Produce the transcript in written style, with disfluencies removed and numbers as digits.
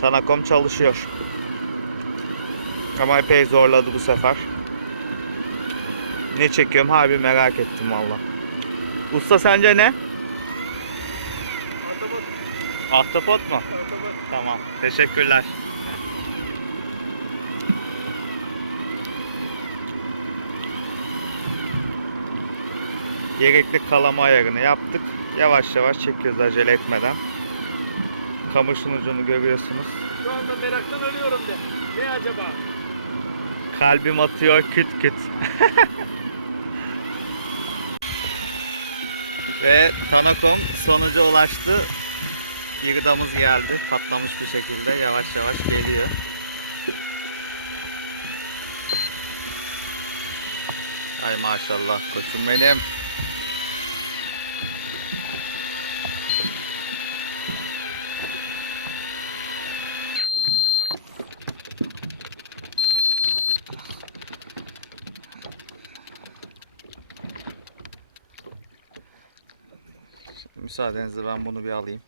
Tanakom çalışıyor. Ama epey zorladı bu sefer. Ne çekiyorum harbi merak ettim valla. Usta sence ne? Ahtapot mu? Tamam. Teşekkürler. Gerekli kalama ayarını yaptık. Yavaş yavaş çekiyoruz acele etmeden. Kamışın ucunu görüyorsunuz. Şu anda meraktan ölüyorum de. Ne acaba? Kalbim atıyor küt küt. Ve Tanakom sonuca ulaştı. Bir damız geldi. Patlamış bir şekilde yavaş yavaş geliyor. Ay maşallah koçum benim. Müsaadenizle ben bunu bir alayım.